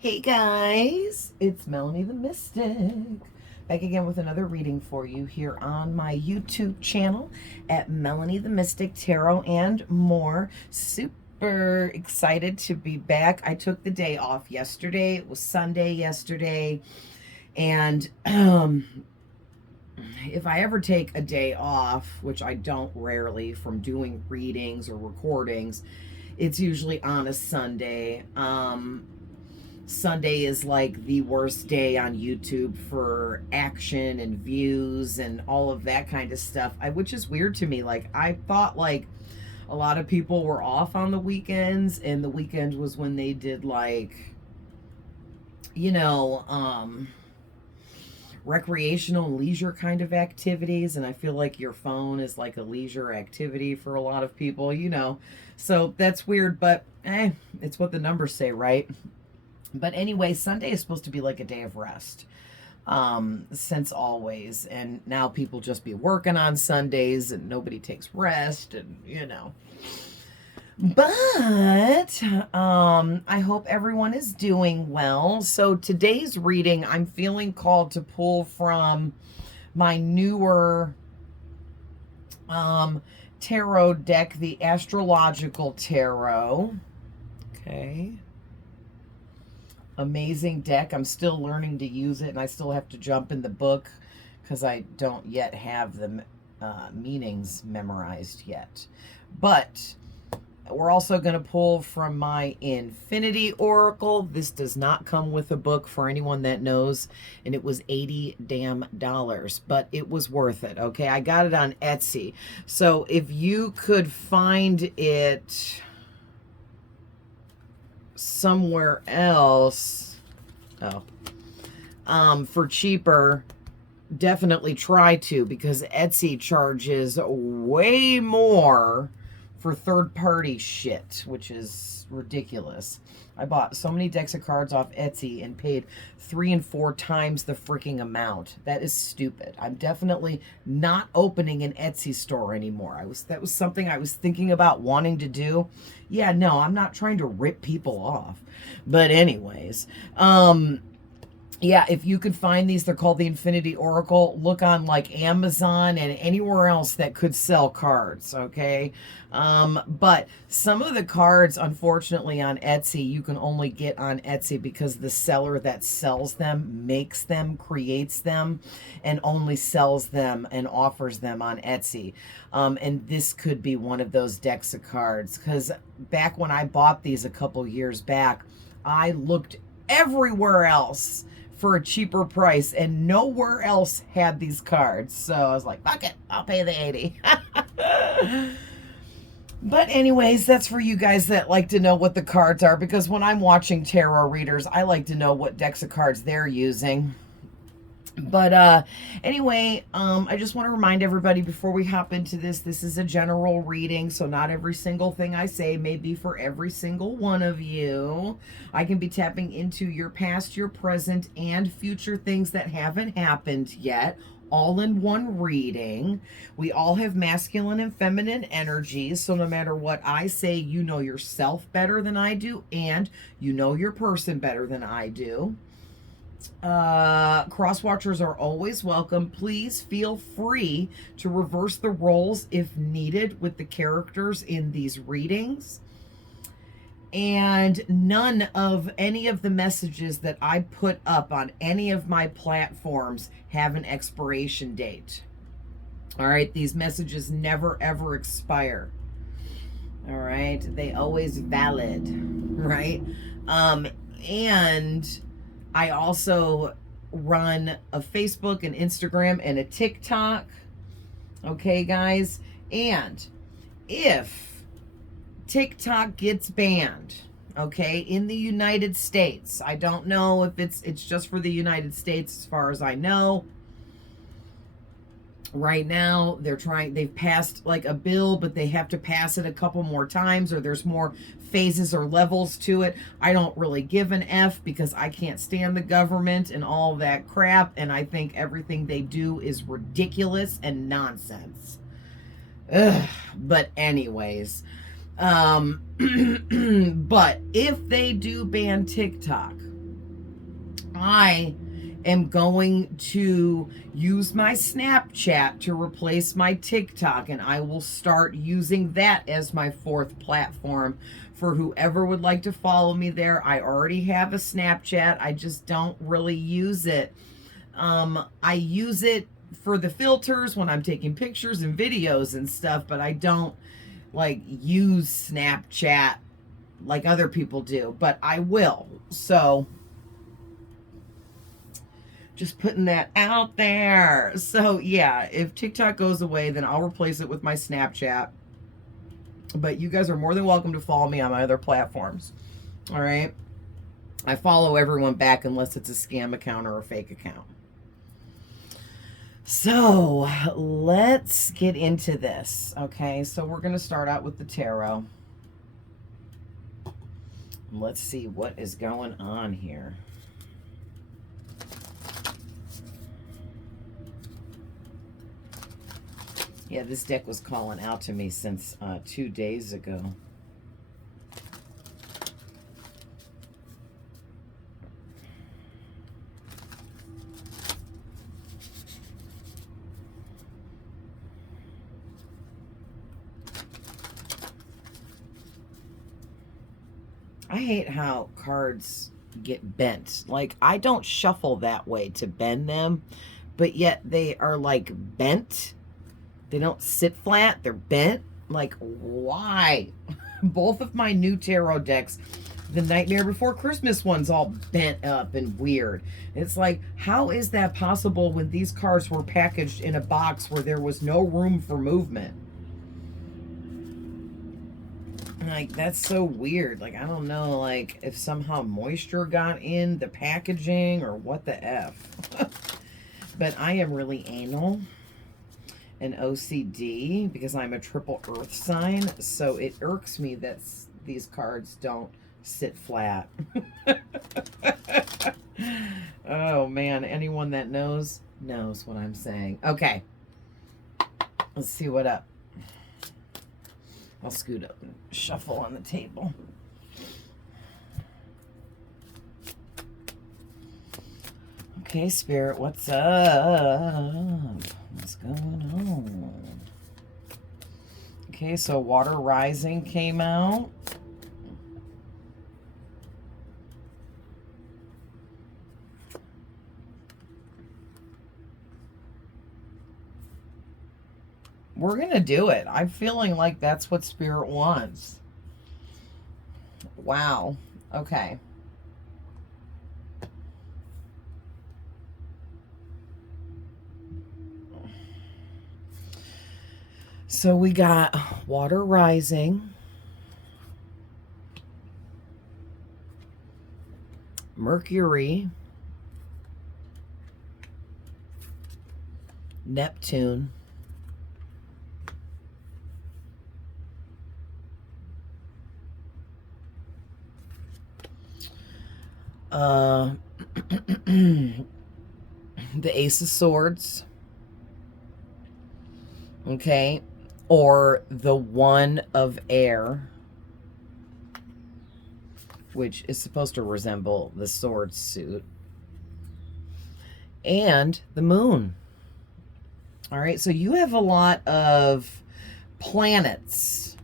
Hey guys, it's Melanie the Mystic, back again with another reading for you here on my YouTube channel at Melanie the Mystic Tarot and more. Super excited to be back. I took the day off yesterday. It was Sunday yesterday, and if I ever take a day off, which I don't rarely, from doing readings or recordings, it's usually on a Sunday. Sunday is like the worst day on YouTube for action and views and all of that kind of stuff. Which is weird to me. Like, I thought like a lot of people were off on the weekends, and the weekend was when they did like, you know, recreational and leisure kind of activities. And I feel like your phone is like a leisure activity for a lot of people, you know. So that's weird, but it's what the numbers say, right? But anyway, Sunday is supposed to be like a day of rest, since always. And now people just be working on Sundays and nobody takes rest, and, you know. But I hope everyone is doing well. So today's reading, I'm feeling called to pull from my newer tarot deck, the Astrological Tarot. Okay. Amazing deck. I'm still learning to use it, and I still have to jump in the book because I don't yet have the meanings memorized yet. But we're also going to pull from my Infinity Oracle. This does not come with a book, for anyone that knows, and it was $80 damn, but it was worth it. Okay, I got it on Etsy. So if you could find it somewhere else, for cheaper, definitely try to, because Etsy charges way more for third-party shit, which is ridiculous. I bought so many decks of cards off Etsy and paid 3 and 4 times the freaking amount. That is stupid. I'm definitely not opening an Etsy store anymore. That was something I was thinking about wanting to do. Yeah, no, I'm not trying to rip people off. But anyways, yeah, if you could find these, they're called the Infinity Oracle. Look on like Amazon and anywhere else that could sell cards, okay? But some of the cards, unfortunately, on Etsy, you can only get on Etsy because the seller that sells them, makes them, creates them, and only sells them and offers them on Etsy. And this could be one of those decks of cards, because back when I bought these a couple years back, I looked everywhere else for a cheaper price, and nowhere else had these cards. So I was like, fuck it, I'll pay the 80. But anyways, that's for you guys that like to know what the cards are, because when I'm watching tarot readers, I like to know what decks of cards they're using. But anyway, I just want to remind everybody before we hop into this is a general reading, so not every single thing I say may be for every single one of you. I can be tapping into your past, your present, and future things that haven't happened yet, all in one reading. We all have masculine and feminine energies, so no matter what I say, you know yourself better than I do, and you know your person better than I do. Cross watchers are always welcome. Please feel free to reverse the roles if needed with the characters in these readings. And none of any of the messages that I put up on any of my platforms have an expiration date. All right, these messages never ever expire. All right, they always valid, right? And I also run a Facebook, an Instagram, and a TikTok. Okay, guys? And if TikTok gets banned, okay, in the United States, I don't know if it's just for the United States as far as I know. Right now, they've passed like a bill, but they have to pass it a couple more times, or there's more phases or levels to it. I don't really give an F, because I can't stand the government and all that crap, and I think everything they do is ridiculous and nonsense. Ugh. But anyways, but if they do ban TikTok, I am going to use my Snapchat to replace my TikTok, and I will start using that as my fourth platform for whoever would like to follow me there. I already have a Snapchat. I just don't really use it. I use it for the filters when I'm taking pictures and videos and stuff, but I don't like use Snapchat like other people do, but I will. So just putting that out there. So yeah, if TikTok goes away, then I'll replace it with my Snapchat. But you guys are more than welcome to follow me on my other platforms. All right. I follow everyone back unless it's a scam account or a fake account. So let's get into this. Okay. So we're going to start out with the tarot. Let's see what is going on here. Yeah, this deck was calling out to me since 2 days ago. I hate how cards get bent. Like, I don't shuffle that way to bend them, but yet they are like bent. They don't sit flat. They're bent. Like, why? Both of my new tarot decks, the Nightmare Before Christmas one's all bent up and weird. It's like, how is that possible when these cards were packaged in a box where there was no room for movement? Like, that's so weird. Like, I don't know, like, if somehow moisture got in the packaging or what the F. But I am really anal and OCD because I'm a triple earth sign, so it irks me that these cards don't sit flat. Oh man, anyone that knows what I'm saying. Okay, let's see what up. I'll scoot up and shuffle on the table. Okay, Spirit, what's up? What's going on? Okay, so Water Rising came out. We're going to do it. I'm feeling like that's what Spirit wants. Wow. Okay. So we got Water Rising, Mercury, Neptune, the Ace of Swords, okay, or the One of Air, which is supposed to resemble the sword suit, and the Moon. All right, so you have a lot of planets.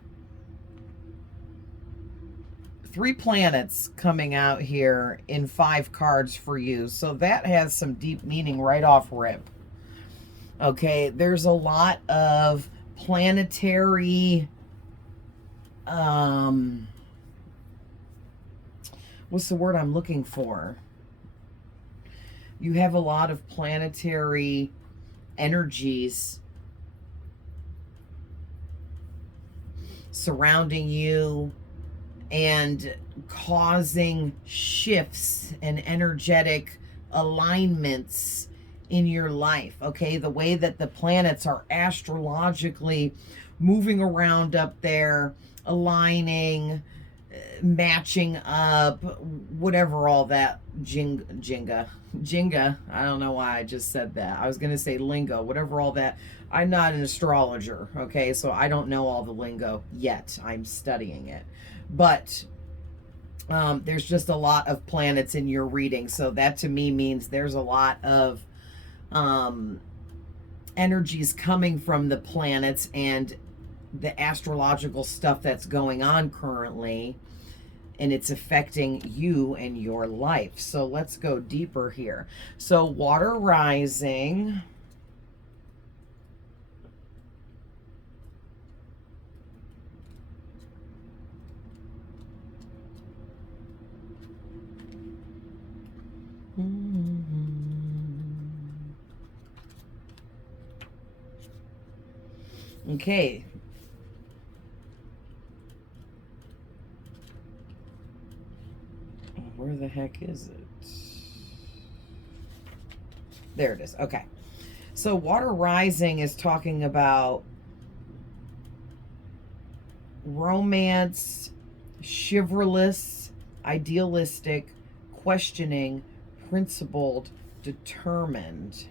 3 planets coming out here in 5 cards for you. So that has some deep meaning right off rip. Okay, there's a lot of planetary, what's the word I'm looking for? You have a lot of planetary energies surrounding you and causing shifts and energetic alignments in your life. Okay, the way that the planets are astrologically moving around up there, aligning, matching up, whatever all that Jenga, I don't know why I just said that. I was going to say lingo, whatever all that. I'm not an astrologer, okay? So I don't know all the lingo yet. I'm studying it. But There's just a lot of planets in your reading. So that to me means there's a lot of energies coming from the planets and the astrological stuff that's going on currently, and it's affecting you and your life. So let's go deeper here. So water rising. Okay. Where the heck is it? There it is. Okay. So water rising is talking about romance, chivalrous, idealistic, questioning, principled, determined.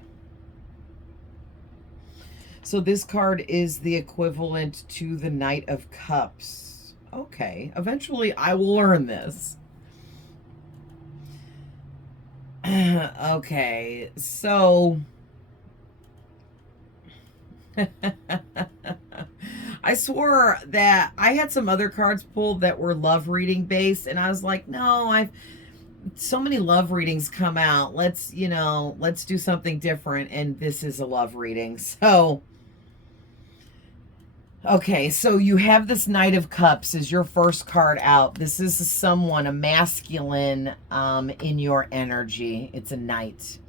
So this card is the equivalent to the Knight of Cups. Okay, eventually I will learn this. Okay, so I swore that I had some other cards pulled that were love reading based, and I was like, no, I've so many love readings come out. Let's do something different, and this is a love reading. So okay, so you have this Knight of Cups as your first card out. This is someone, a masculine in your energy. It's a knight.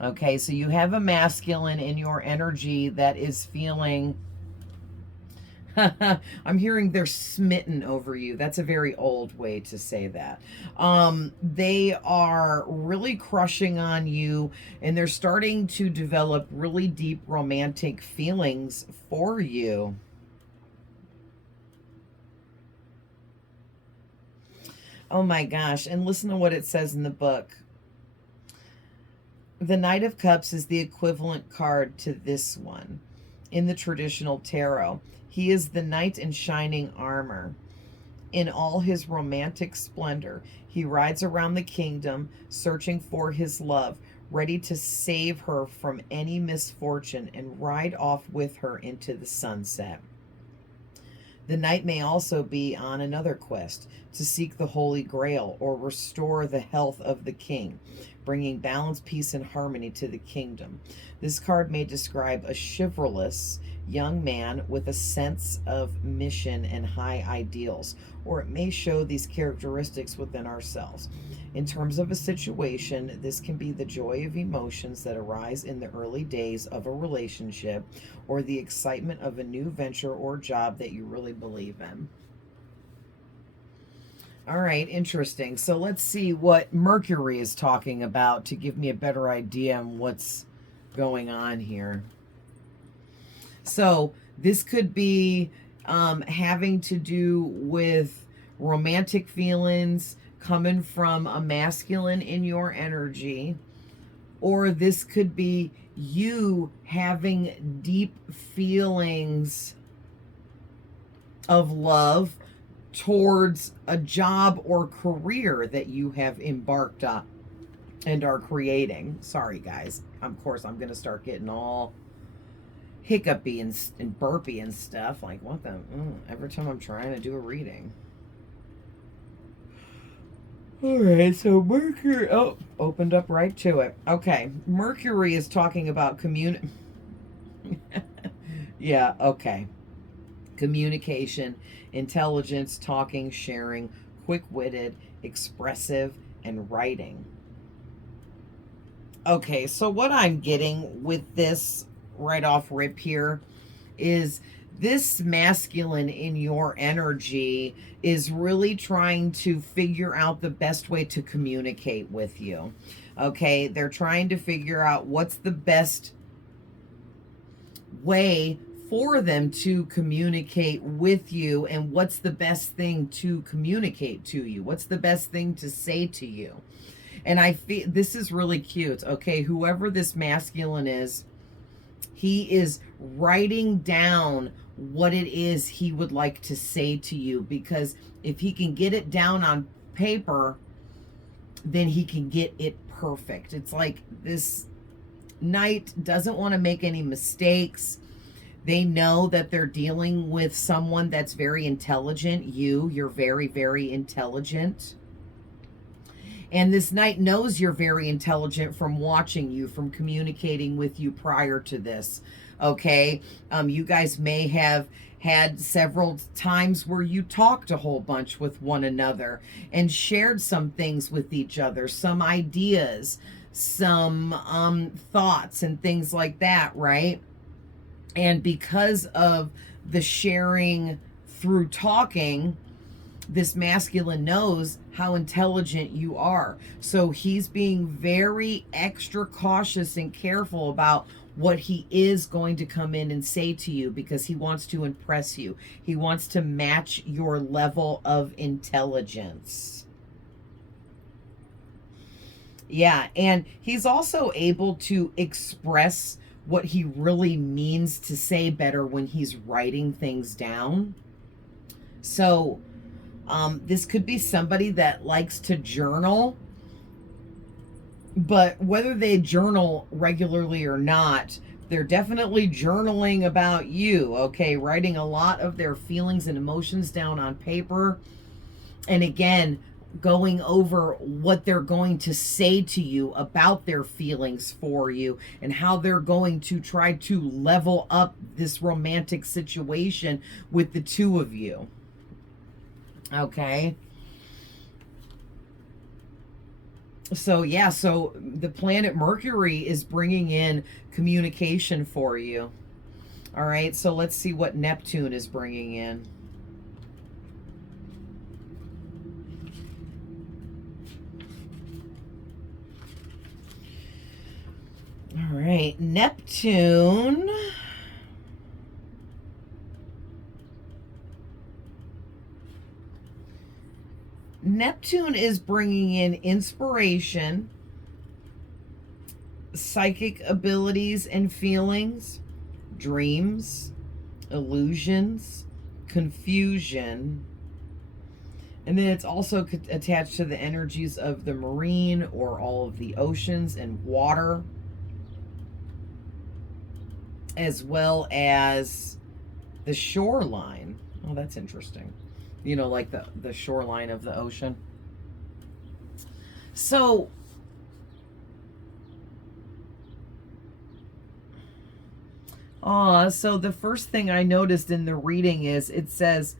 Okay, so you have a masculine in your energy that is feeling... I'm hearing they're smitten over you. That's a very old way to say that. They are really crushing on you, and they're starting to develop really deep romantic feelings for you. Oh my gosh. And listen to what it says in the book. The Knight of Cups is the equivalent card to this one in the traditional tarot. He is the knight in shining armor. In all his romantic splendor, he rides around the kingdom, searching for his love, ready to save her from any misfortune and ride off with her into the sunset. The knight may also be on another quest to seek the Holy Grail or restore the health of the king, bringing balance, peace, and harmony to the kingdom. This card may describe a chivalrous young man with a sense of mission and high ideals, or it may show these characteristics within ourselves. In terms of a situation, this can be the joy of emotions that arise in the early days of a relationship, or the excitement of a new venture or job that you really believe in. All right, interesting. So let's see what Mercury is talking about to give me a better idea on what's going on here. So this could be having to do with romantic feelings coming from a masculine in your energy, or this could be you having deep feelings of love towards a job or career that you have embarked on and are creating. Sorry, guys. Of course, I'm going to start getting all hiccupy and burpy and stuff. Like, what the... every time I'm trying to do a reading. Alright, so Mercury... Oh, opened up right to it. Okay, Mercury is talking about yeah, okay. Communication, intelligence, talking, sharing, quick-witted, expressive, and writing. Okay, so what I'm getting with this right off rip here is this masculine in your energy is really trying to figure out the best way to communicate with you. Okay, they're trying to figure out what's the best way for them to communicate with you, and what's the best thing to communicate to you. What's the best thing to say to you? And I feel this is really cute. Okay, whoever this masculine is, he is writing down what it is he would like to say to you, because if he can get it down on paper, then he can get it perfect. It's like this knight doesn't want to make any mistakes. They know that they're dealing with someone that's very intelligent. You're very, very intelligent. And this knight knows you're very intelligent from watching you, from communicating with you prior to this. Okay. You guys may have had several times where you talked a whole bunch with one another and shared some things with each other, some ideas, some thoughts and things like that, right? And because of the sharing through talking, this masculine knows how intelligent you are. So he's being very extra cautious and careful about what he is going to come in and say to you, because he wants to impress you. He wants to match your level of intelligence. Yeah, and he's also able to express what he really means to say better when he's writing things down. So this could be somebody that likes to journal, but whether they journal regularly or not, they're definitely journaling about you, okay? Writing a lot of their feelings and emotions down on paper. And again, going over what they're going to say to you about their feelings for you and how they're going to try to level up this romantic situation with the two of you. Okay. So yeah, so the planet Mercury is bringing in communication for you. All right, so let's see what Neptune is bringing in. All right, Neptune. Neptune is bringing in inspiration, psychic abilities and feelings, dreams, illusions, confusion. And then it's also attached to the energies of the marine or all of the oceans and water, as well as the shoreline. Oh, that's interesting. You know, like the shoreline of the ocean. So so the first thing I noticed in the reading is it says,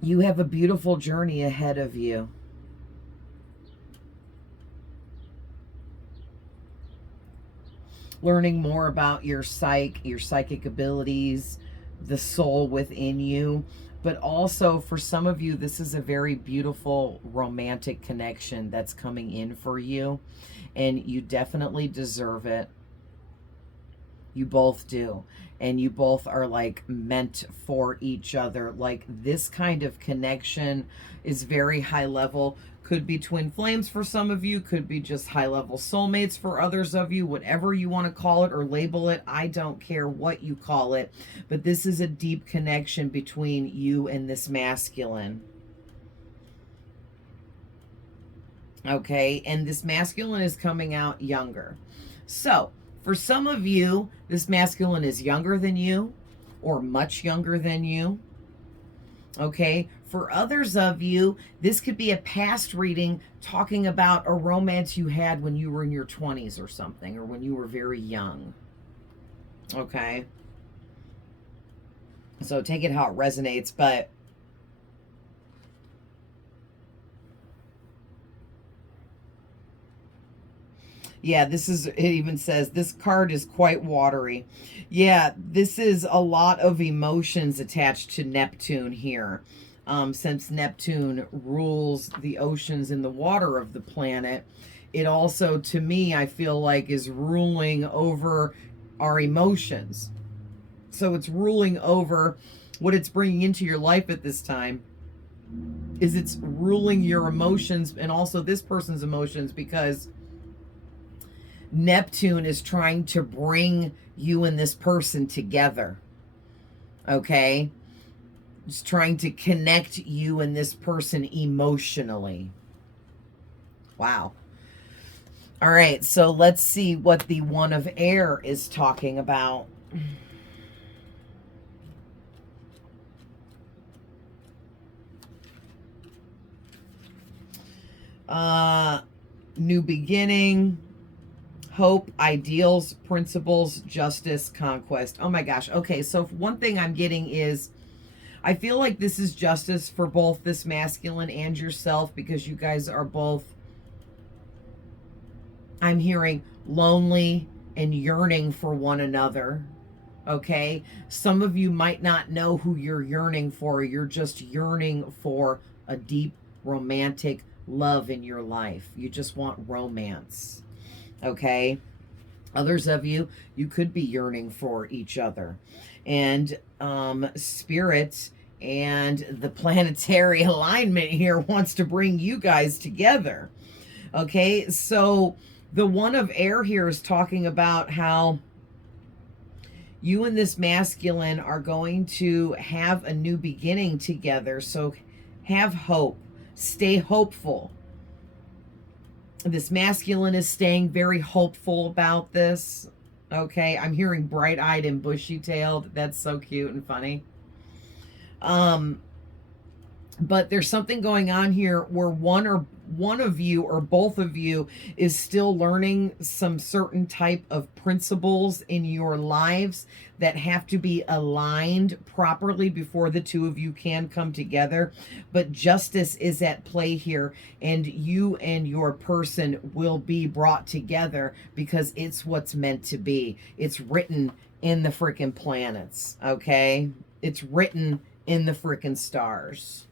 you have a beautiful journey ahead of you. Learning more about your psychic abilities, the soul within you. But also for some of you, this is a very beautiful romantic connection that's coming in for you. And you definitely deserve it. You both do. And you both are like meant for each other. Like this kind of connection is very high level. Could be twin flames for some of you, could be just high level soulmates for others of you, whatever you want to call it or label it. I don't care what you call it, but this is a deep connection between you and this masculine. Okay, and this masculine is coming out younger. So for some of you, this masculine is younger than you or much younger than you. Okay, for others of you, this could be a past reading talking about a romance you had when you were in your 20s or something, or when you were very young. Okay, so take it how it resonates, but yeah, this is, it even says this card is quite watery. Yeah, this is a lot of emotions attached to Neptune here. Since Neptune rules the oceans and the water of the planet, it also, to me, I feel like is ruling over our emotions. So it's ruling over what it's bringing into your life at this time. Is it's ruling your emotions and also this person's emotions, because Neptune is trying to bring you and this person together. Okay? It's trying to connect you and this person emotionally. Wow. All right, so let's see what the One of Air is talking about. New beginning, hope, ideals, principles, justice, conquest. Oh my gosh. Okay, so one thing I'm getting is I feel like this is justice for both this masculine and yourself, because you guys are both, I'm hearing, lonely and yearning for one another. Okay? Some of you might not know who you're yearning for. You're just yearning for a deep romantic love in your life. You just want romance. Okay? Others of you, you could be yearning for each other. And spirit and the planetary alignment here wants to bring you guys together. Okay? So the One of Air here is talking about how you and this masculine are going to have a new beginning together. So have hope. Stay hopeful. This masculine is staying very hopeful about this. Okay, I'm hearing bright-eyed and bushy-tailed. That's so cute and funny. But there's something going on here where one of you or both of you is still learning some certain type of principles in your lives that have to be aligned properly before the two of you can come together. But justice is at play here, and you and your person will be brought together because it's what's meant to be. It's written in the freaking planets, okay? It's written in the freaking stars.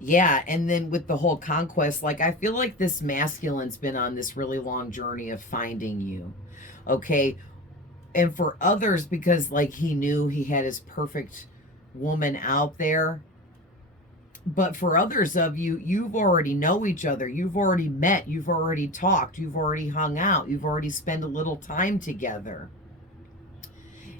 Yeah, and then with the whole conquest, like I feel like this masculine's been on this really long journey of finding you. Okay? And for others, because like he knew he had his perfect woman out there. But for others of you, you've already know each other. You've already met. You've already talked. You've already hung out. You've already spent a little time together.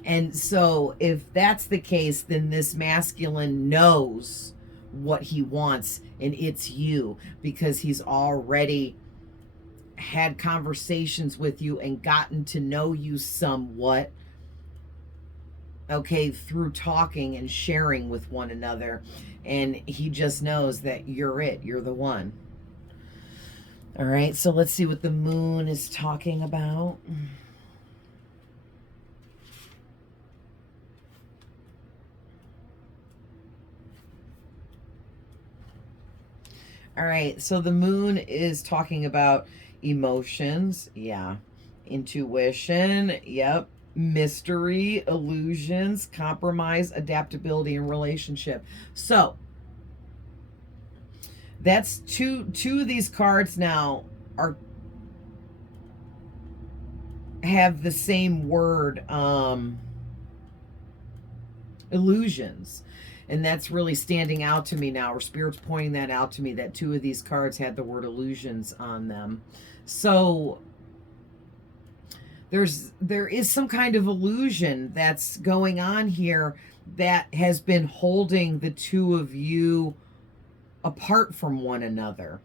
And so if that's the case, then this masculine knows what he wants, and it's you, because he's already had conversations with you and gotten to know you somewhat, okay, through talking and sharing with one another, and he just knows that you're it, you're the one. All right, so let's see what the moon is talking about. All right, so the moon is talking about emotions, yeah, intuition, yep, mystery, illusions, compromise, adaptability, and relationship. So that's two of these cards now are have the same word, illusions. And that's really standing out to me now, or Spirit's pointing that out to me, that two of these cards had the word illusions on them. So there is some kind of illusion that's going on here that has been holding the two of you apart from one another.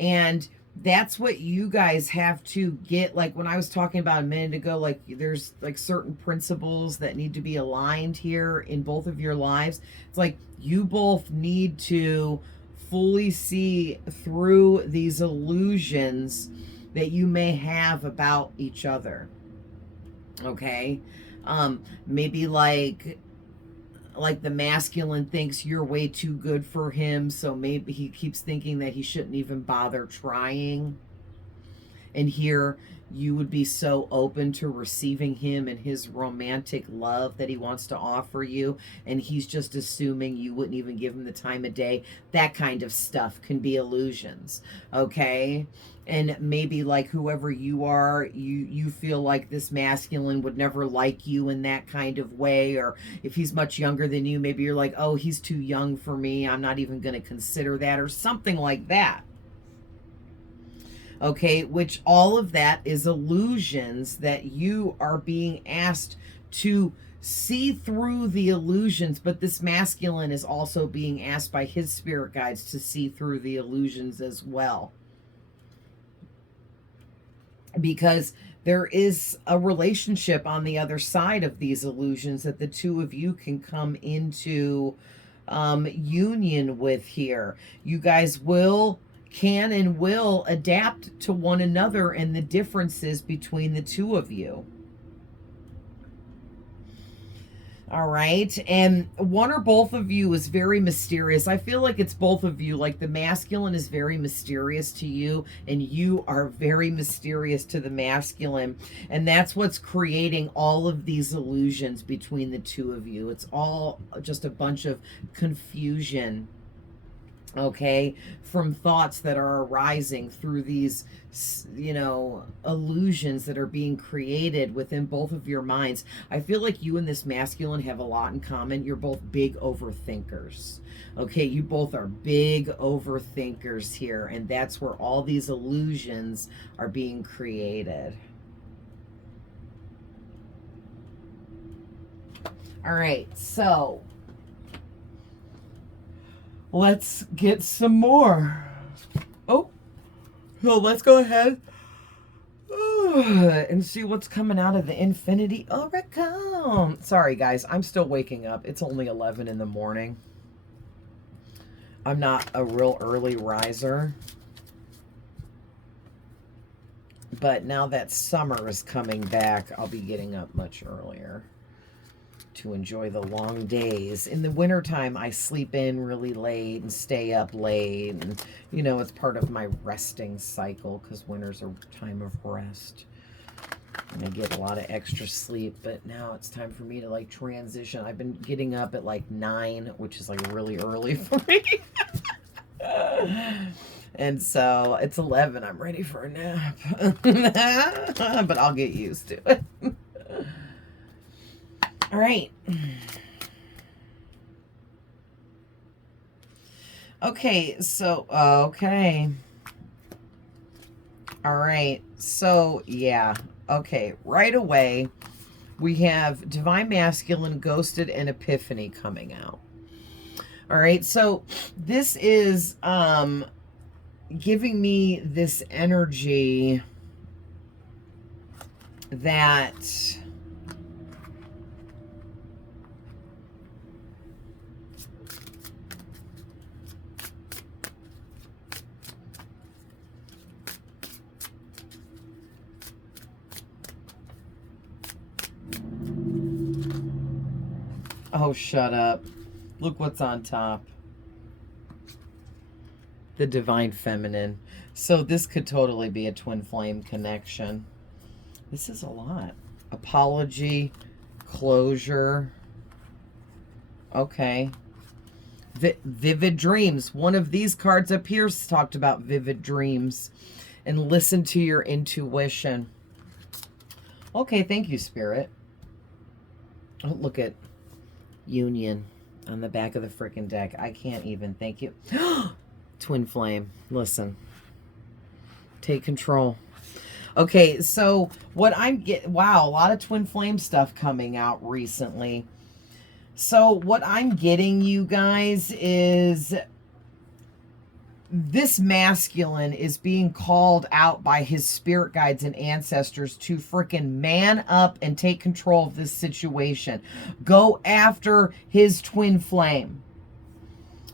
And that's what you guys have to get. Like when I was talking about a minute ago, like there's like certain principles that need to be aligned here in both of your lives. It's like you both need to fully see through these illusions that you may have about each other. Okay? Maybe like the masculine thinks you're way too good for him, so maybe he keeps thinking that he shouldn't even bother trying. And here you would be so open to receiving him and his romantic love that he wants to offer you, and he's just assuming you wouldn't even give him the time of day. That kind of stuff can be illusions, okay? And maybe like whoever you are, you feel like this masculine would never like you in that kind of way. Or if he's much younger than you, maybe you're like, oh, he's too young for me, I'm not even going to consider that, or something like that. Okay, which all of that is illusions that you are being asked to see through the illusions. But this masculine is also being asked by his spirit guides to see through the illusions as well, because there is a relationship on the other side of these illusions that the two of you can come into union with here. You guys can and will adapt to one another and the differences between the two of you. All right. And one or both of you is very mysterious. I feel like it's both of you. Like the masculine is very mysterious to you, and you are very mysterious to the masculine. And that's what's creating all of these illusions between the two of you. It's all just a bunch of confusion, okay, from thoughts that are arising through these, illusions that are being created within both of your minds. I feel like you and this masculine have a lot in common. You're both big overthinkers. Okay, you both are big overthinkers here, and that's where all these illusions are being created. All right, so let's get some more. Oh, so let's go ahead and see what's coming out of the Infinity Oracle. Sorry, guys, I'm still waking up. It's only 11 in the morning. I'm not a real early riser. But now that summer is coming back, I'll be getting up much earlier to enjoy the long days. In the wintertime, I sleep in really late and stay up late. And, it's part of my resting cycle, because winter's a time of rest. And I get a lot of extra sleep. But now it's time for me to, like, transition. I've been getting up at, like, 9, which is, like, really early for me. And so it's 11. I'm ready for a nap. But I'll get used to it. All right. Okay, so, okay. All right, so, yeah. Okay, right away, we have Divine Masculine, Ghosted, and Epiphany coming out. All right, so this is giving me this energy that oh, shut up. Look what's on top. The Divine Feminine. So this could totally be a twin flame connection. This is a lot. Apology, closure. Okay. Vivid dreams. One of these cards up here talked about vivid dreams. And listen to your intuition. Okay, thank you, Spirit. Oh, look at Union on the back of the freaking deck. I can't even. Thank you. Twin flame. Listen. Take control. Okay, so what I'm getting... Wow, a lot of twin flame stuff coming out recently. So what I'm getting, you guys, is this masculine is being called out by his spirit guides and ancestors to freaking man up and take control of this situation. Go after his twin flame.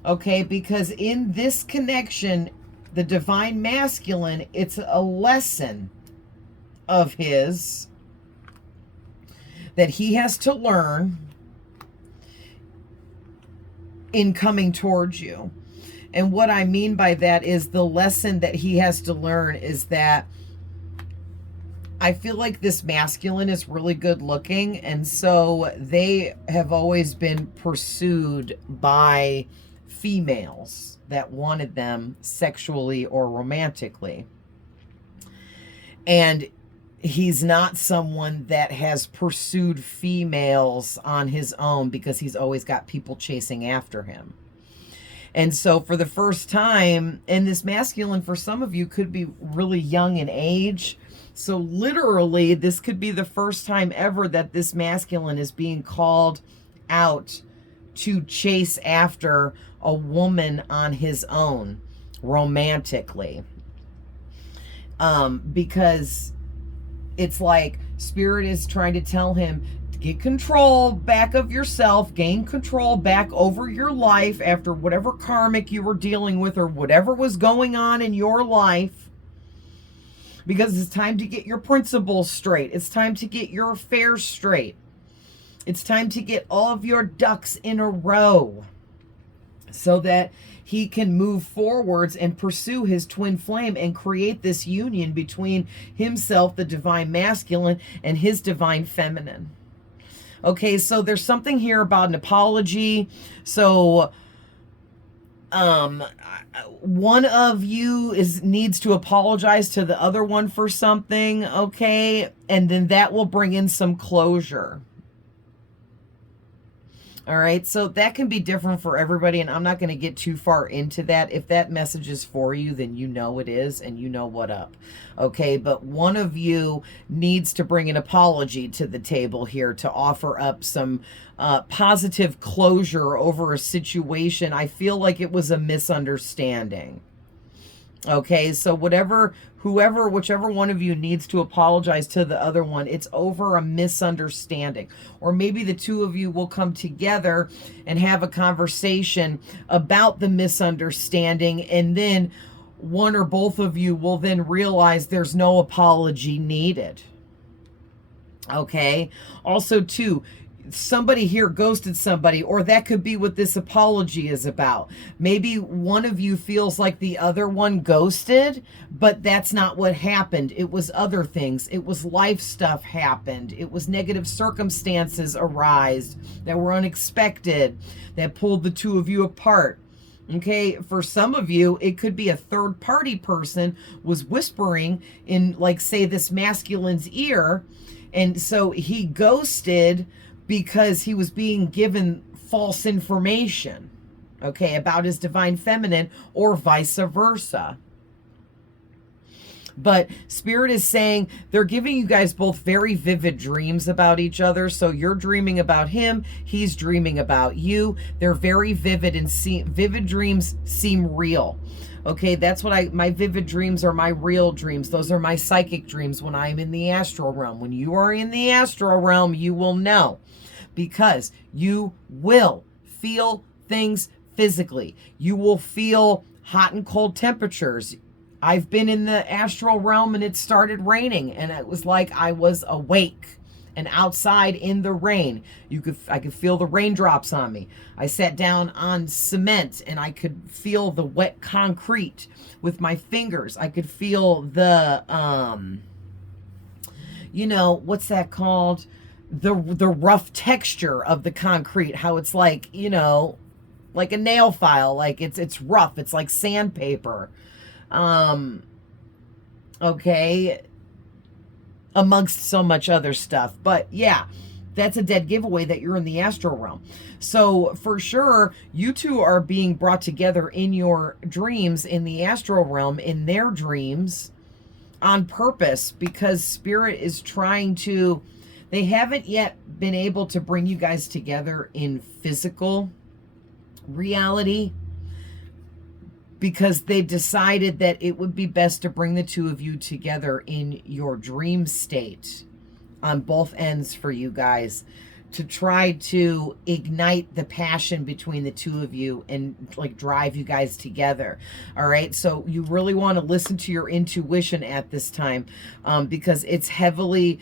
Okay, because in this connection, the divine masculine, it's a lesson of his that he has to learn in coming towards you. And what I mean by that is the lesson that he has to learn is that I feel like this masculine is really good looking. And so they have always been pursued by females that wanted them sexually or romantically. And he's not someone that has pursued females on his own because he's always got people chasing after him. And so for the first time, and this masculine for some of you could be really young in age. So literally, this could be the first time ever that this masculine is being called out to chase after a woman on his own romantically. Because it's like Spirit is trying to tell him, get control back of yourself, gain control back over your life after whatever karmic you were dealing with or whatever was going on in your life. Because it's time to get your principles straight. It's time to get your affairs straight. It's time to get all of your ducks in a row so that he can move forwards and pursue his twin flame and create this union between himself, the divine masculine, and his divine feminine. Okay, so there's something here about an apology. So one of you needs to apologize to the other one for something, okay? And then that will bring in some closure. All right, so that can be different for everybody, and I'm not going to get too far into that. If that message is for you, then you know it is, and you know what up. Okay, but one of you needs to bring an apology to the table here to offer up some positive closure over a situation. I feel like it was a misunderstanding. Okay, so whichever one of you needs to apologize to the other one, it's over a misunderstanding. Or maybe the two of you will come together and have a conversation about the misunderstanding, and then one or both of you will then realize there's no apology needed. Okay, also too, somebody here ghosted somebody, or that could be what this apology is about. Maybe one of you feels like the other one ghosted, but that's not what happened. It was other things. It was life stuff happened. It was negative circumstances arise that were unexpected that pulled the two of you apart. Okay, for some of you, it could be a third party person was whispering in, like, say, this masculine's ear, and so he ghosted because he was being given false information, okay, about his divine feminine, or vice versa. But Spirit is saying they're giving you guys both very vivid dreams about each other. So you're dreaming about him, he's dreaming about you. They're very vivid, and vivid dreams seem real. Okay, that's what my vivid dreams are my real dreams. Those are my psychic dreams when I'm in the astral realm. When you are in the astral realm, you will know. Because you will feel things physically. You will feel hot and cold temperatures. I've been in the astral realm and it started raining, and it was like I was awake and outside in the rain. I could feel the raindrops on me. I sat down on cement and I could feel the wet concrete with my fingers. I could feel the what's that called? The rough texture of the concrete, how it's like, like a nail file, like it's rough, it's like sandpaper. Okay, amongst so much other stuff. But yeah, that's a dead giveaway that you're in the astral realm. So for sure, you two are being brought together in your dreams, in the astral realm, in their dreams, on purpose, because Spirit is trying to, they haven't yet been able to bring you guys together in physical reality, because they've decided that it would be best to bring the two of you together in your dream state on both ends for you guys, to try to ignite the passion between the two of you and like drive you guys together. All right, so you really want to listen to your intuition at this time, because it's heavily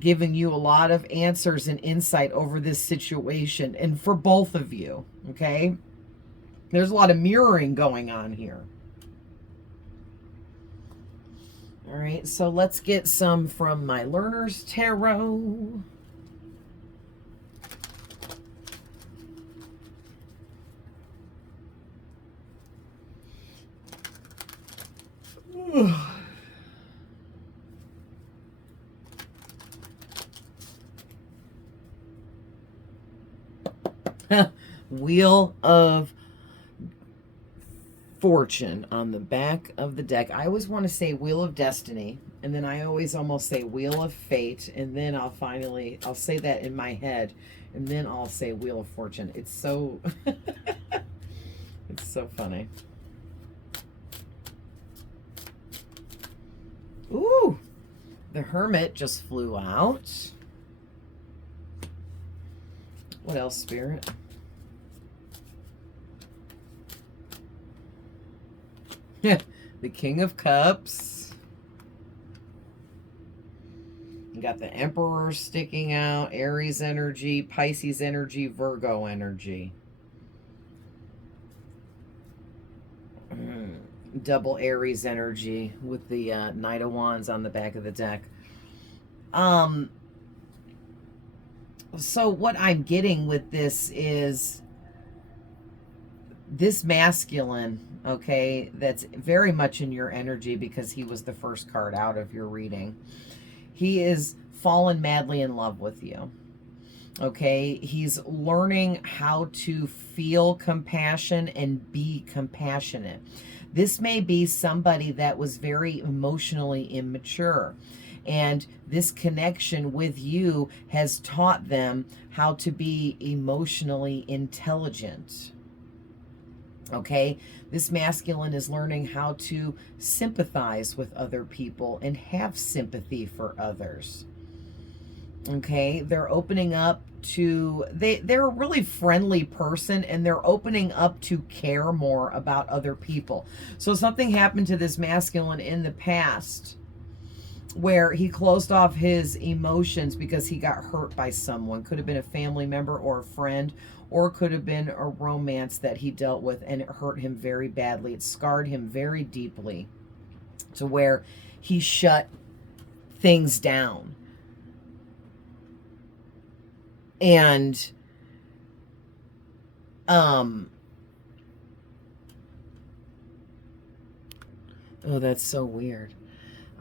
giving you a lot of answers and insight over this situation, and for both of you. Okay, there's a lot of mirroring going on here. All right, so let's get some from my Learner's Tarot. Wheel of Fortune on the back of the deck. I always want to say Wheel of Destiny, and then I always almost say Wheel of Fate, and then I'll say that in my head, and then I'll say Wheel of Fortune. It's so it's so funny. Ooh, the Hermit just flew out. What else, Spirit? The King of Cups. You got the Emperor sticking out, Aries energy, Pisces energy, Virgo energy. Double Aries energy with the Knight of Wands on the back of the deck. So what I'm getting with this is this masculine, okay, that's very much in your energy because he was the first card out of your reading. He is fallen madly in love with you. Okay, he's learning how to feel compassion and be compassionate. This may be somebody that was very emotionally immature, and this connection with you has taught them how to be emotionally intelligent. Okay, this masculine is learning how to sympathize with other people and have sympathy for others. Okay, they're opening up to, they're a really friendly person, and they're opening up to care more about other people. So something happened to this masculine in the past where he closed off his emotions because he got hurt by someone. Could have been a family member or a friend, or could have been a romance that he dealt with, and it hurt him very badly. It scarred him very deeply to where he shut things down. And oh, that's so weird.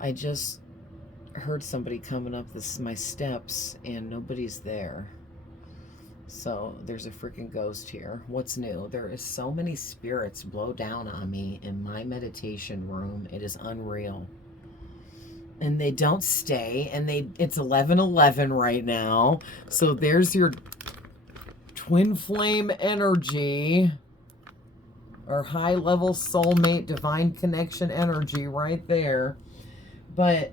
I just heard somebody coming up my steps and nobody's there. So there's a freaking ghost here. What's new? There is so many spirits blow down on me in my meditation room. It is unreal. And they don't stay, and it's 11:11 right now. So there's your twin flame energy, or high level soulmate divine connection energy right there. But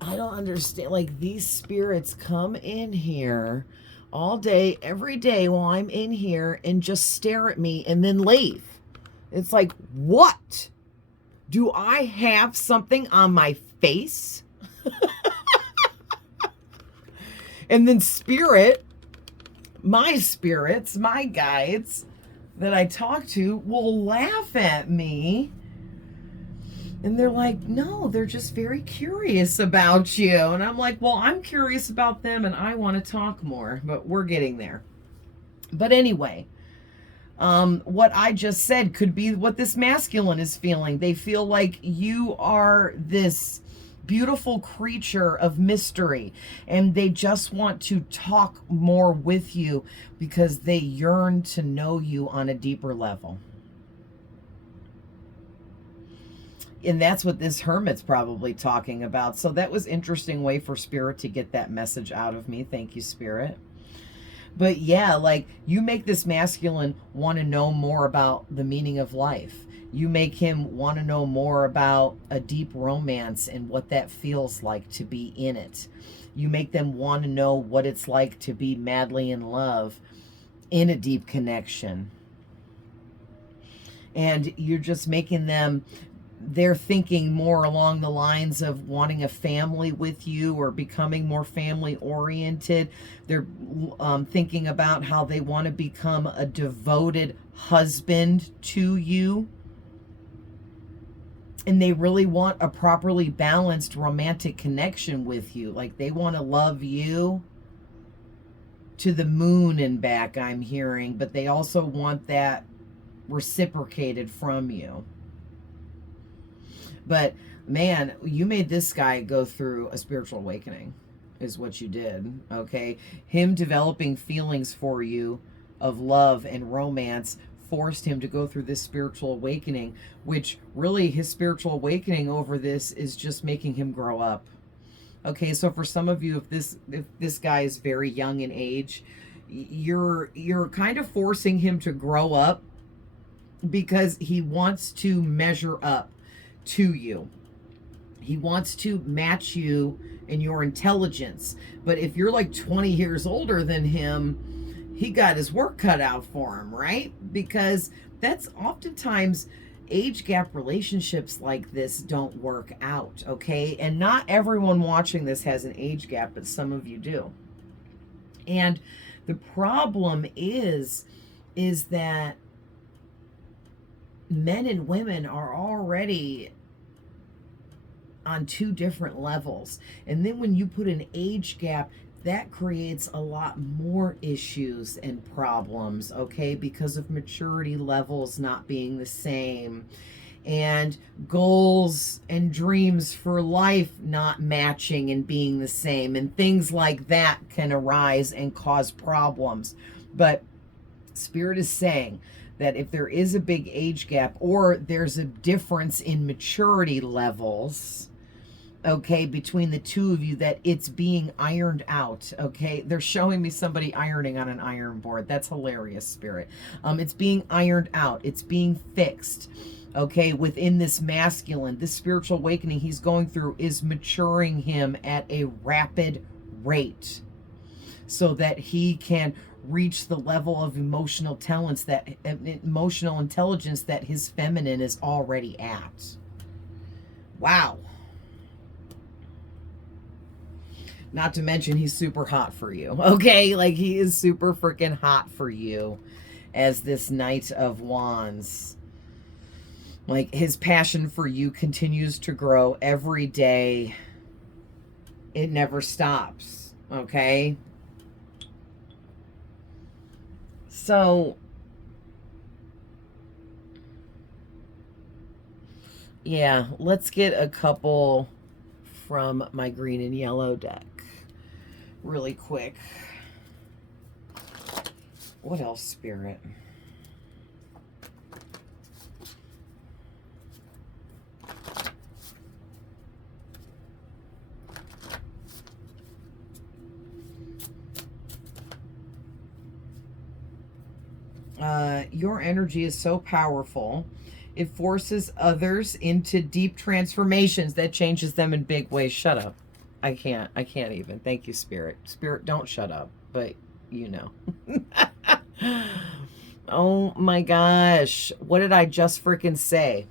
I don't understand, like, these spirits come in here all day, every day while I'm in here, and just stare at me and then leave. It's like, what? Do I have something on my face? And then my spirits, my guides that I talk to will laugh at me. And they're like, no, they're just very curious about you. And I'm like, well, I'm curious about them and I want to talk more, but we're getting there. But anyway, what I just said could be what this masculine is feeling. They feel like you are this beautiful creature of mystery, and they just want to talk more with you because they yearn to know you on a deeper level. And that's what this hermit's probably talking about. So that was interesting way for Spirit to get that message out of me. Thank you, Spirit. But yeah, like, you make this masculine want to know more about the meaning of life. You make him want to know more about a deep romance and what that feels like to be in it. You make them want to know what it's like to be madly in love in a deep connection. And you're just making them, they're thinking more along the lines of wanting a family with you or becoming more family oriented. They're thinking about how they want to become a devoted husband to you. And they really want a properly balanced romantic connection with you. Like, they want to love you to the moon and back, I'm hearing. But they also want that reciprocated from you. But man, you made this guy go through a spiritual awakening. is what you did, okay? Him developing feelings for you of love and romance forced him to go through this spiritual awakening, which really his spiritual awakening over this is just making him grow up. Okay, so for some of you, if this guy is very young in age, you're kind of forcing him to grow up because he wants to measure up to you. He wants to match you in your intelligence. But if you're like 20 years older than him, he got his work cut out for him, right? Because that's oftentimes age gap relationships like this don't work out, okay? And not everyone watching this has an age gap, but some of you do. And the problem is that men and women are already on two different levels. And then when you put an age gap, that creates a lot more issues and problems, okay? Because of maturity levels not being the same, and goals and dreams for life not matching and being the same, and things like that can arise and cause problems. But Spirit is saying that if there is a big age gap or there's a difference in maturity levels, okay, between the two of you, that it's being ironed out, okay? They're showing me somebody ironing on an iron board. That's hilarious, Spirit. It's being ironed out. It's being fixed, okay? Within this masculine, this spiritual awakening he's going through is maturing him at a rapid rate so that he can reach the level of emotional intelligence that his feminine is already at. Wow. Not to mention he's super hot for you, okay? Like, he is super freaking hot for you as this Knight of Wands. Like, his passion for you continues to grow every day. It never stops, okay? So, yeah, let's get a couple from my green and yellow deck really quick. What else, Spirit? Your energy is so powerful. It forces others into deep transformations that changes them in big ways. Shut up. I can't even. Thank you, Spirit. Spirit, don't shut up. But you know. Oh my gosh. What did I just freaking say?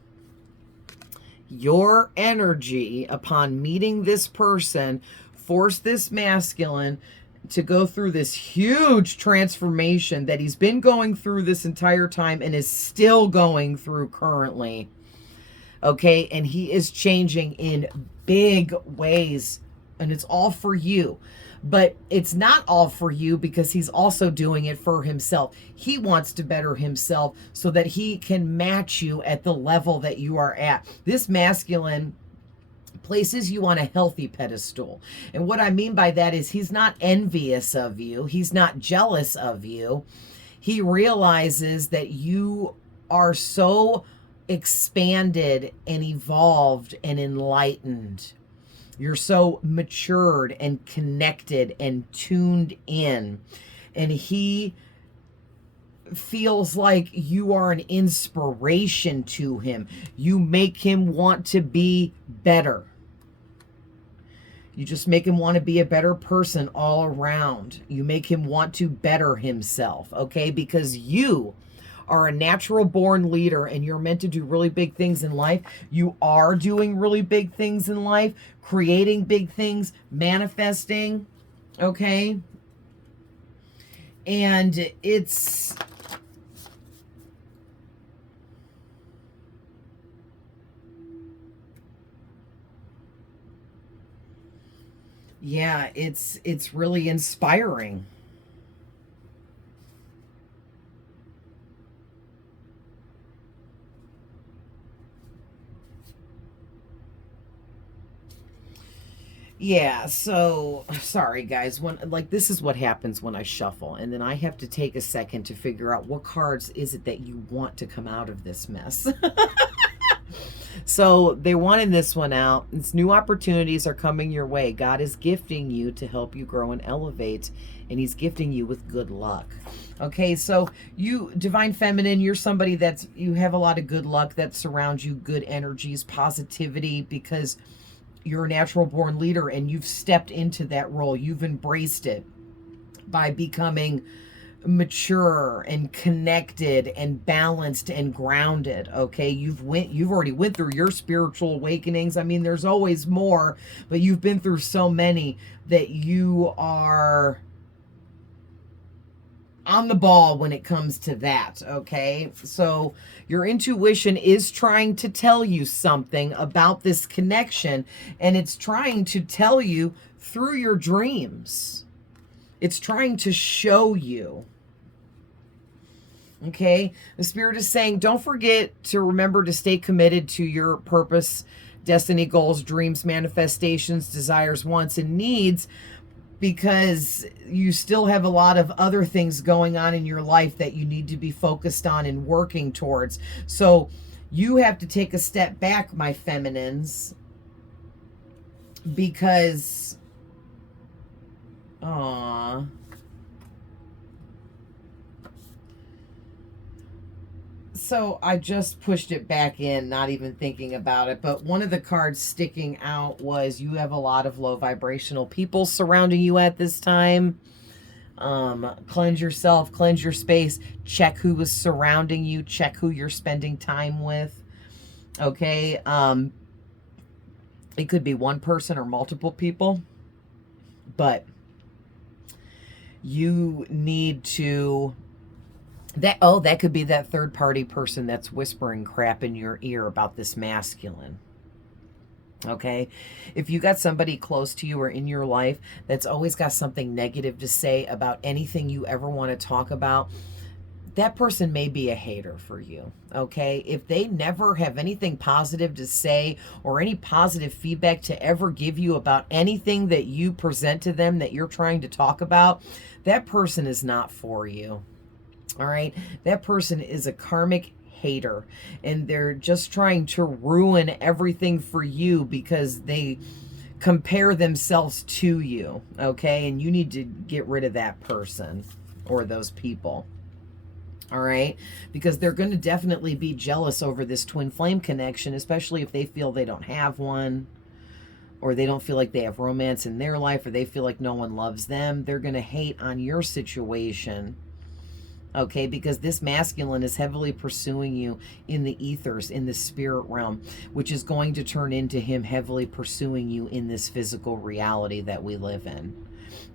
Your energy upon meeting this person forced this masculine to go through this huge transformation that he's been going through this entire time and is still going through currently. Okay, and he is changing in big ways, and it's all for you. But it's not all for you because he's also doing it for himself. He wants to better himself so that he can match you at the level that you are at. This masculine places you on a healthy pedestal. And what I mean by that is he's not envious of you. He's not jealous of you. He realizes that you are so expanded and evolved and enlightened. You're so matured and connected and tuned in. And he feels like you are an inspiration to him. You make him want to be better. You just make him want to be a better person all around. You make him want to better himself, okay? Because you are a natural born leader and you're meant to do really big things in life. You are doing really big things in life, creating big things, manifesting, okay? And it's... yeah, it's really inspiring. Yeah, so sorry guys. When like this is what happens when I shuffle, and then I have to take a second to figure out what cards is it that you want to come out of this mess. So they wanted this one out. It's new opportunities are coming your way. God is gifting you to help you grow and elevate, and he's gifting you with good luck. Okay, so you, Divine Feminine, you're somebody that's, you have a lot of good luck that surrounds you, good energies, positivity, because you're a natural born leader and you've stepped into that role. You've embraced it by becoming mature and connected and balanced and grounded. Okay, you've already went through your spiritual awakenings. I mean, there's always more, but you've been through so many that you are on the ball when it comes to that. Okay, so your intuition is trying to tell you something about this connection, and it's trying to tell you through your dreams. It's trying to show you. Okay, the Spirit is saying, don't forget to remember to stay committed to your purpose, destiny, goals, dreams, manifestations, desires, wants, and needs, because you still have a lot of other things going on in your life that you need to be focused on and working towards. So you have to take a step back, my feminines, because, aww. So I just pushed it back in, not even thinking about it. But one of the cards sticking out was you have a lot of low vibrational people surrounding you at this time. Cleanse yourself, cleanse your space, check who is surrounding you, check who you're spending time with. Okay. It could be one person or multiple people, but you need to... that could be that third party person that's whispering crap in your ear about this masculine. Okay, if you got somebody close to you or in your life that's always got something negative to say about anything you ever want to talk about, that person may be a hater for you. Okay, if they never have anything positive to say or any positive feedback to ever give you about anything that you present to them that you're trying to talk about, that person is not for you. All right, that person is a karmic hater, and they're just trying to ruin everything for you because they compare themselves to you. Okay, and you need to get rid of that person or those people. All right, because they're going to definitely be jealous over this twin flame connection, especially if they feel they don't have one, or they don't feel like they have romance in their life, or they feel like no one loves them. They're going to hate on your situation. Okay, because this masculine is heavily pursuing you in the ethers, in the spirit realm, which is going to turn into him heavily pursuing you in this physical reality that we live in.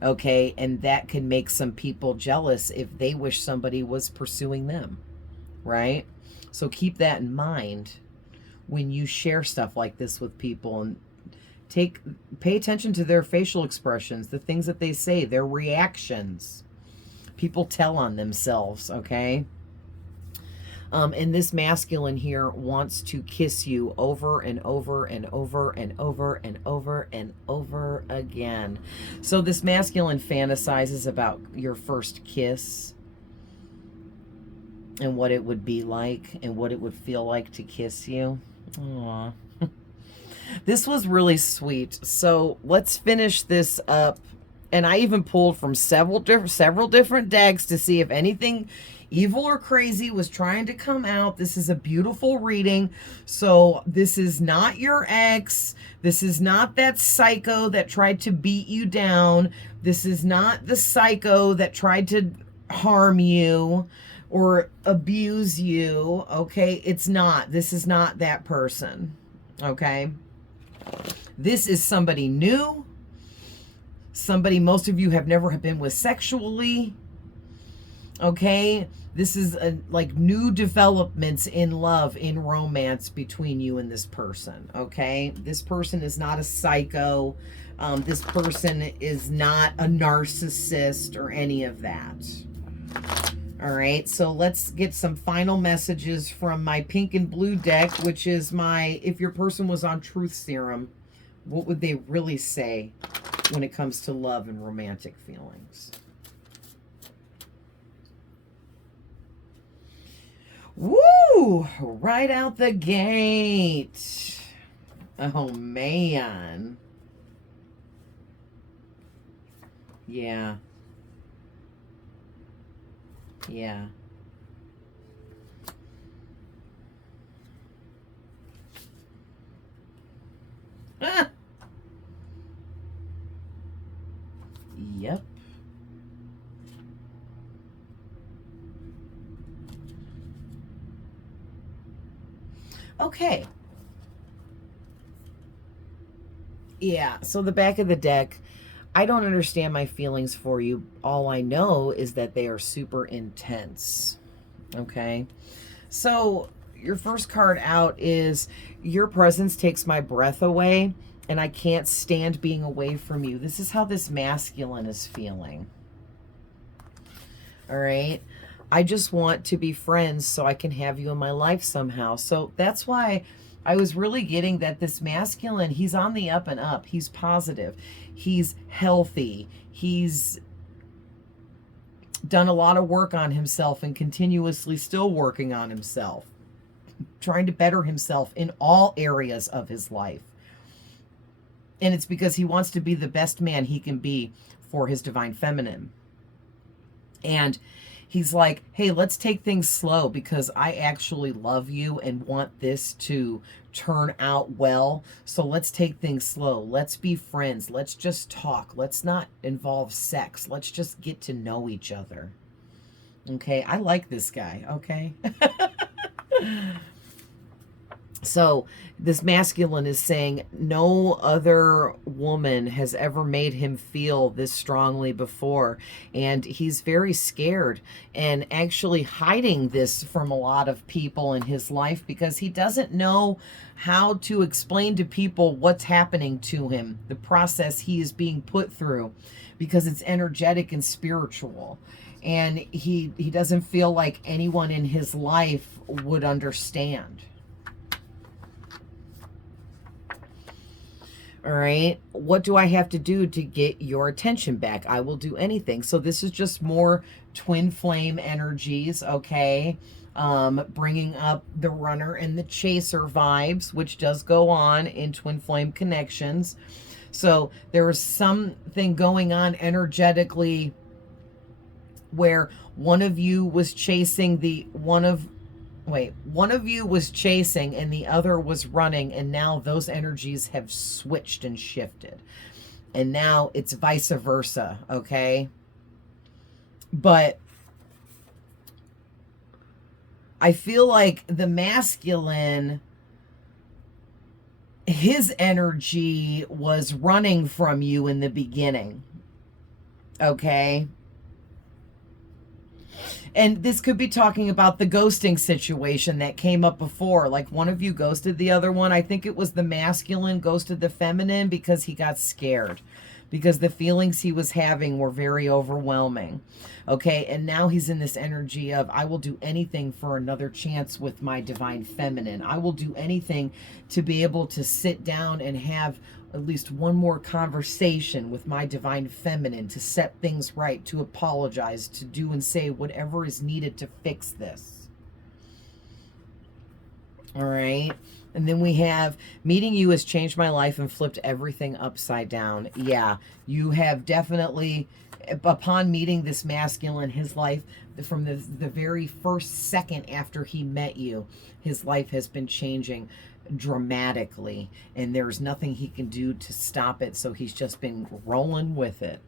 Okay, and that can make some people jealous if they wish somebody was pursuing them, right? So keep that in mind when you share stuff like this with people, and pay attention to their facial expressions, the things that they say, their reactions. People tell on themselves, okay? And this masculine here wants to kiss you over and over and over and over and over and over again. So this masculine fantasizes about your first kiss and what it would be like and what it would feel like to kiss you. Aww. This was really sweet. So let's finish this up. And I even pulled from several different decks to see if anything evil or crazy was trying to come out. This is a beautiful reading. So this is not your ex. This is not that psycho that tried to beat you down. This is not the psycho that tried to harm you or abuse you. Okay, it's not. This is not that person. Okay, this is somebody new. Somebody most of you have never been with sexually. Okay, this is like new developments in love, in romance between you and this person. Okay, this person is not a psycho. This person is not a narcissist or any of that. All right, so let's get some final messages from my pink and blue deck, which is my, if your person was on truth serum, What would they really say when it comes to love and romantic feelings? Woo! Right out the gate. Oh, man. Yeah. Yeah. Ah. Yep. Okay. Yeah, so the back of the deck, I don't understand my feelings for you. All I know is that they are super intense. Okay. So your first card out is your presence takes my breath away and I can't stand being away from you. This is how this masculine is feeling. All right. I just want to be friends so I can have you in my life somehow. So that's why I was really getting that this masculine, he's on the up and up. He's positive. He's healthy. He's done a lot of work on himself and continuously still working on himself, trying to better himself in all areas of his life. And it's because he wants to be the best man he can be for his divine feminine. And he's like, hey, let's take things slow because I actually love you and want this to turn out well. So let's take things slow. Let's be friends. Let's just talk. Let's not involve sex. Let's just get to know each other. Okay, I like this guy, okay? So this masculine is saying no other woman has ever made him feel this strongly before. And he's very scared and actually hiding this from a lot of people in his life because he doesn't know how to explain to people what's happening to him, the process he is being put through, because it's energetic and spiritual. And he doesn't feel like anyone in his life would understand. All right. What do I have to do to get your attention back? I will do anything. So this is just more twin flame energies. Okay. Bringing up the runner and the chaser vibes, which does go on in twin flame connections. So there was something going on energetically where one of you was chasing one of you was chasing and the other was running, and now those energies have switched and shifted. And now it's vice versa, okay? But I feel like the masculine, his energy was running from you in the beginning, okay? And this could be talking about the ghosting situation that came up before. Like one of you ghosted the other one. I think it was the masculine ghosted the feminine because he got scared. Because the feelings he was having were very overwhelming. Okay, and now he's in this energy of, I will do anything for another chance with my divine feminine. I will do anything to be able to sit down and have at least one more conversation with my divine feminine to set things right, to apologize, to do and say whatever is needed to fix this. All right. And then we have, meeting you has changed my life and flipped everything upside down. Yeah, you have definitely, upon meeting this masculine, his life, from the very first second after he met you, his life has been changing dramatically. And there's nothing he can do to stop it. So he's just been rolling with it.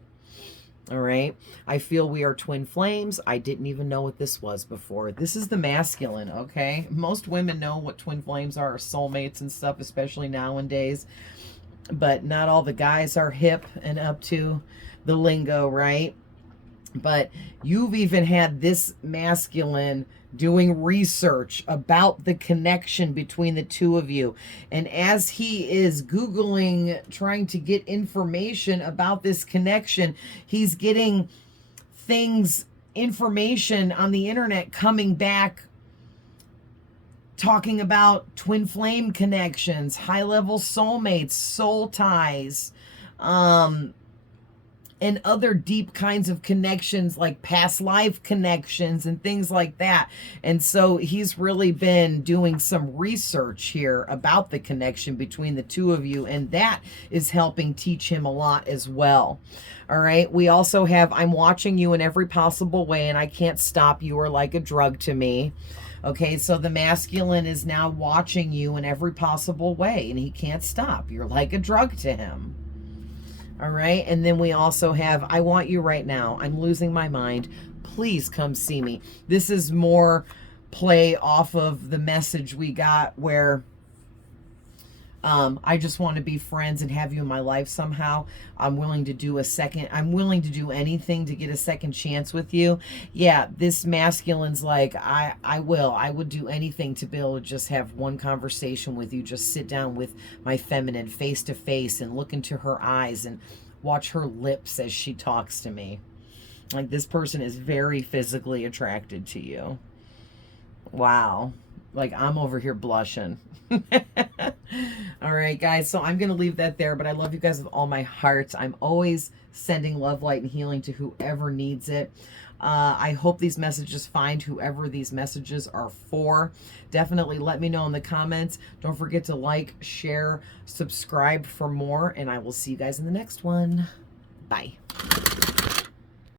All right. I feel we are twin flames. I didn't even know what this was before. This is the masculine, okay? Most women know what twin flames are, soulmates and stuff, especially nowadays. But not all the guys are hip and up to the lingo, right? But you've even had this masculine doing research about the connection between the two of you. And as he is Googling, trying to get information about this connection, he's getting information on the internet coming back talking about twin flame connections, high-level soulmates, soul ties, and other deep kinds of connections like past life connections and things like that. And so he's really been doing some research here about the connection between the two of you, and that is helping teach him a lot as well. All right. We also have, I'm watching you in every possible way and I can't stop. You are like a drug to me. Okay, so the masculine is now watching you in every possible way and he can't stop. You're like a drug to him. All right, and then we also have, I want you right now. I'm losing my mind. Please come see me. This is more play off of the message we got where I just want to be friends and have you in my life somehow. I'm willing to do anything to get a second chance with you. Yeah, this masculine's like, I would do anything to be able to just have one conversation with you, just sit down with my feminine face to face and look into her eyes and watch her lips as she talks to me. Like, this person is very physically attracted to you. Wow. Like, I'm over here blushing. All right, guys. So I'm going to leave that there, but I love you guys with all my heart. I'm always sending love, light, and healing to whoever needs it. I hope these messages find whoever these messages are for. Definitely let me know in the comments. Don't forget to like, share, subscribe for more, and I will see you guys in the next one. Bye.